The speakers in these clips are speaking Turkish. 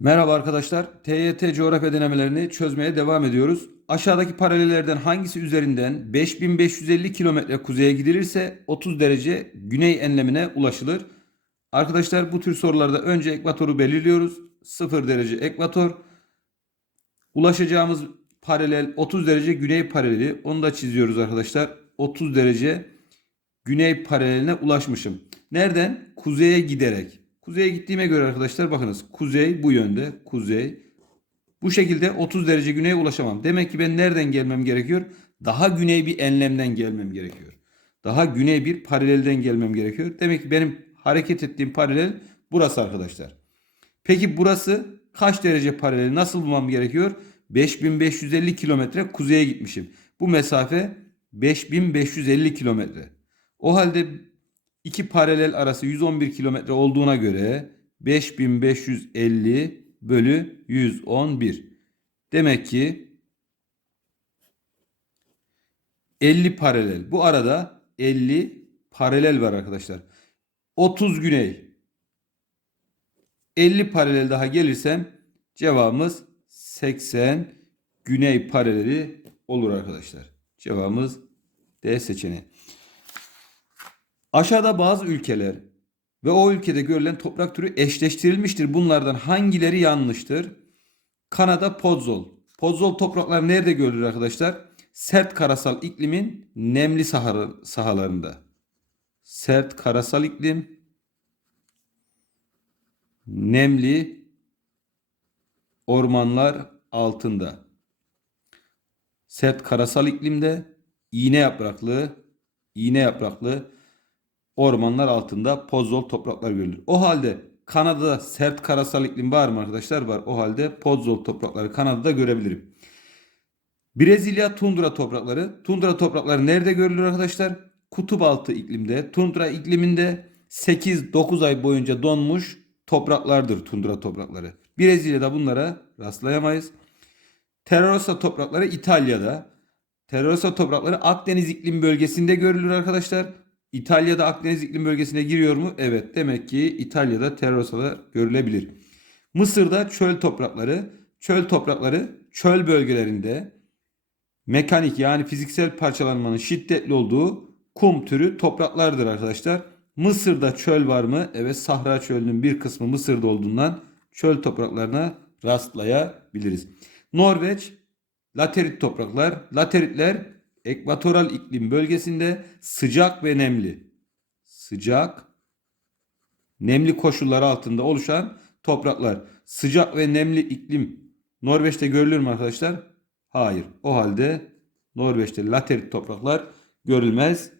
Merhaba arkadaşlar. TYT coğrafya denemelerini çözmeye devam ediyoruz. Aşağıdaki paralellerden hangisi üzerinden 5550 kilometre kuzeye gidilirse 30 derece güney enlemine ulaşılır? Arkadaşlar bu tür sorularda önce ekvatoru belirliyoruz. 0 derece ekvator. Ulaşacağımız paralel 30 derece güney paraleli. Onu da çiziyoruz arkadaşlar. 30 derece güney paraleline ulaşmışım. Nereden? Kuzeye giderek. Kuzeye gittiğime göre arkadaşlar bakınız. Kuzey bu yönde. Kuzey. Bu şekilde 30 derece güneye ulaşamam. Demek ki ben nereden gelmem gerekiyor? Daha güney bir enlemden gelmem gerekiyor. Daha güney bir paralelden gelmem gerekiyor. Demek ki benim hareket ettiğim paralel burası arkadaşlar. Peki burası kaç derece paralel? Nasıl bulmam gerekiyor? 5550 kilometre kuzeye gitmişim. Bu mesafe 5550 kilometre. O halde iki paralel arası 111 kilometre olduğuna göre 5550 bölü 111. Demek ki 50 paralel. Bu arada 50 paralel var arkadaşlar. 30 güney. 50 paralel daha gelirsem cevabımız 80 güney paraleli olur arkadaşlar. Cevabımız D seçeneği. Aşağıda bazı ülkeler ve o ülkede görülen toprak türü eşleştirilmiştir. Bunlardan hangileri yanlıştır? Kanada Podzol. Podzol topraklar nerede görülür arkadaşlar? Sert karasal iklimin nemli sahaları, sahalarında. Sert karasal iklim nemli ormanlar altında. Sert karasal iklimde iğne yapraklı, iğne yapraklı ormanlar altında podzol topraklar görülür. O halde Kanada'da sert karasal iklim var mı arkadaşlar? Var. O halde podzol toprakları Kanada'da görebilirim. Brezilya tundra toprakları. Tundra toprakları nerede görülür arkadaşlar? Kutup altı iklimde. Tundra ikliminde 8-9 ay boyunca donmuş topraklardır tundra toprakları. Brezilya'da bunlara rastlayamayız. Terrosa toprakları İtalya'da. Terrosa toprakları Akdeniz iklim bölgesinde görülür arkadaşlar. İtalya'da Akdeniz iklim bölgesine giriyor mu? Evet. Demek ki İtalya'da terrosalar görülebilir. Mısır'da çöl toprakları. Çöl toprakları çöl bölgelerinde mekanik yani fiziksel parçalanmanın şiddetli olduğu kum türü topraklardır arkadaşlar. Mısır'da çöl var mı? Evet Sahra çölünün bir kısmı Mısır'da olduğundan çöl topraklarına rastlayabiliriz. Norveç laterit topraklar. Lateritler ekvatoral iklim bölgesinde sıcak ve nemli. Sıcak, nemli koşullar altında oluşan topraklar. Sıcak ve nemli iklim Norveç'te görülür mü arkadaşlar? Hayır. O halde Norveç'te laterit topraklar görülmez.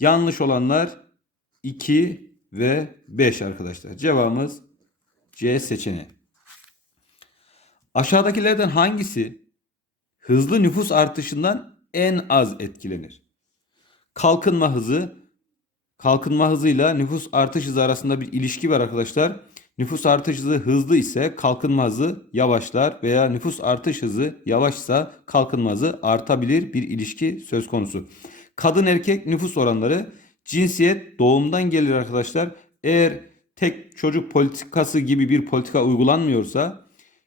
Yanlış olanlar 2 ve 5 arkadaşlar. Cevabımız C seçeneği. Aşağıdakilerden hangisi hızlı nüfus artışından en az etkilenir? Kalkınma hızı kalkınma hızıyla nüfus artış hızı arasında bir ilişki var arkadaşlar. Nüfus artış hızı hızlı ise kalkınma hızı yavaşlar veya nüfus artış hızı yavaşsa kalkınma hızı artabilir bir ilişki söz konusu. Kadın erkek nüfus oranları cinsiyet doğumdan gelir arkadaşlar. Eğer tek çocuk politikası gibi bir politika uygulanmıyorsa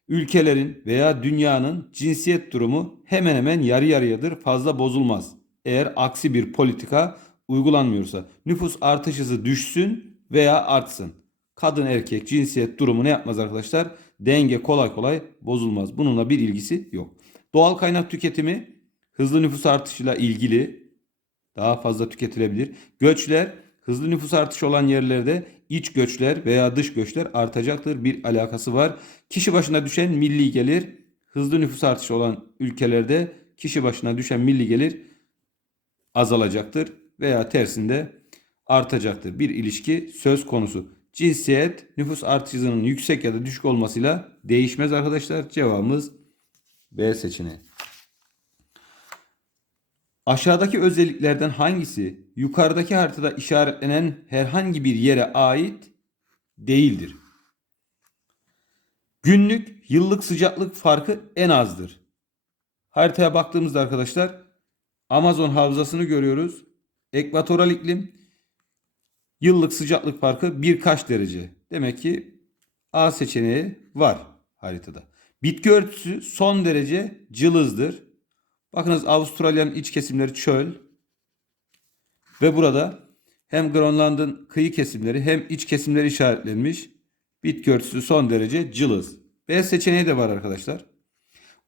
ülkelerin veya dünyanın cinsiyet durumu hemen hemen yarı yarıyadır fazla bozulmaz. Eğer aksi bir politika uygulanmıyorsa nüfus artış hızı düşsün veya artsın. Kadın erkek cinsiyet durumu ne yapmaz arkadaşlar? Denge kolay kolay bozulmaz. Bununla bir ilgisi yok. Doğal kaynak tüketimi hızlı nüfus artışıyla ilgili daha fazla tüketilebilir. Göçler hızlı nüfus artışı olan yerlerde iç göçler veya dış göçler artacaktır. Bir alakası var. Kişi başına düşen milli gelir hızlı nüfus artışı olan ülkelerde kişi başına düşen milli gelir azalacaktır veya tersinde artacaktır. Bir ilişki söz konusu. Cinsiyet nüfus artışının yüksek ya da düşük olmasıyla değişmez arkadaşlar. Cevabımız B seçeneği. Aşağıdaki özelliklerden hangisi yukarıdaki haritada işaretlenen herhangi bir yere ait değildir? Günlük yıllık sıcaklık farkı en azdır. Haritaya baktığımızda arkadaşlar Amazon havzasını görüyoruz. Ekvatoral iklim yıllık sıcaklık farkı birkaç derece. Demek ki A seçeneği var. haritada. Bitki örtüsü son derece cılızdır. Bakınız Avustralya'nın iç kesimleri çöl. Ve burada hem Grönland'ın kıyı kesimleri hem iç kesimleri işaretlenmiş. Bitki örtüsü son derece cılız. B seçeneği de var arkadaşlar.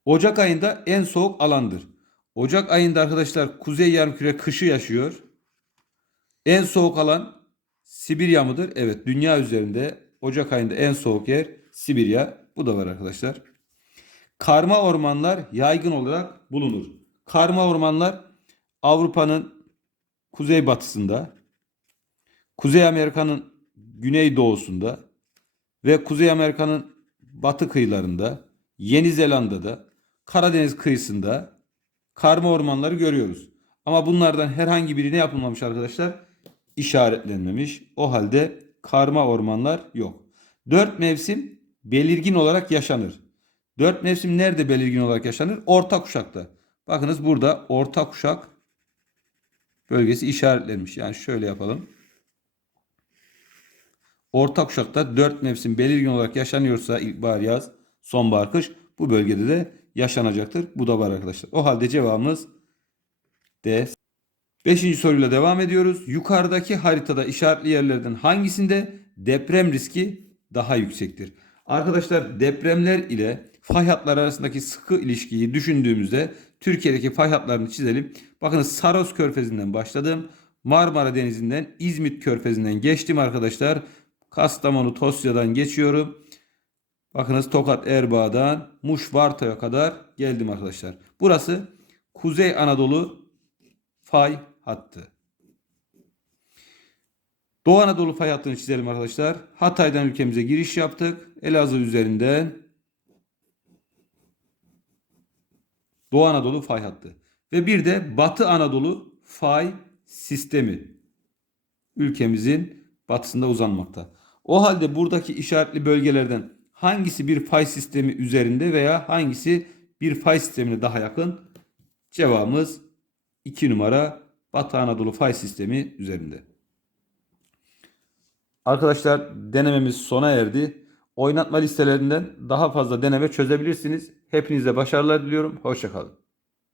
Ocak ayında en soğuk alandır. Ocak ayında arkadaşlar kuzey yarımküre kışı yaşıyor. En soğuk alan Sibirya mıdır? Evet dünya üzerinde Ocak ayında en soğuk yer Sibirya. Bu da var arkadaşlar. Karma ormanlar yaygın olarak bulunur. Karma ormanlar Avrupa'nın kuzeybatısında, Kuzey Amerika'nın güneydoğusunda ve Kuzey Amerika'nın batı kıyılarında, Yeni Zelanda'da, Karadeniz kıyısında karma ormanları görüyoruz. Ama bunlardan herhangi birine yapılmamış arkadaşlar. işaretlenmemiş. O halde karma ormanlar yok. Dört mevsim belirgin olarak yaşanır. Dört mevsim nerede belirgin olarak yaşanır? Orta kuşakta. Bakınız burada orta kuşak bölgesi işaretlenmiş. Yani şöyle yapalım. Orta kuşakta dört mevsim belirgin olarak yaşanıyorsa ilkbahar, yaz, sonbahar, kış bu bölgede de yaşanacaktır. Bu da var arkadaşlar. O halde cevabımız D. Beşinci soruyla devam ediyoruz. Yukarıdaki haritada işaretli yerlerden hangisinde deprem riski daha yüksektir? Arkadaşlar depremler ile fay hatları arasındaki sıkı ilişkiyi düşündüğümüzde Türkiye'deki fay hatlarını çizelim. Bakınız Saros Körfezi'nden başladım. Marmara Denizi'nden İzmit Körfezi'nden geçtim arkadaşlar. Kastamonu Tosya'dan geçiyorum. Bakınız Tokat Erbaa'dan Muş Varto'ya kadar geldim arkadaşlar. Burası Kuzey Anadolu fay hattı. Doğu Anadolu fay hattını çizelim arkadaşlar. Hatay'dan ülkemize giriş yaptık. Elazığ üzerinden Doğu Anadolu fay hattı. Ve bir de Batı Anadolu fay sistemi. Ülkemizin batısında uzanmakta. O halde buradaki işaretli bölgelerden hangisi bir fay sistemi üzerinde veya hangisi bir fay sistemine daha yakın? Cevabımız 2 numara Batı Anadolu fay sistemi üzerinde. Arkadaşlar denememiz sona erdi. Oynatma listelerinden daha fazla deneme çözebilirsiniz. Hepinize başarılar diliyorum. Hoşçakalın.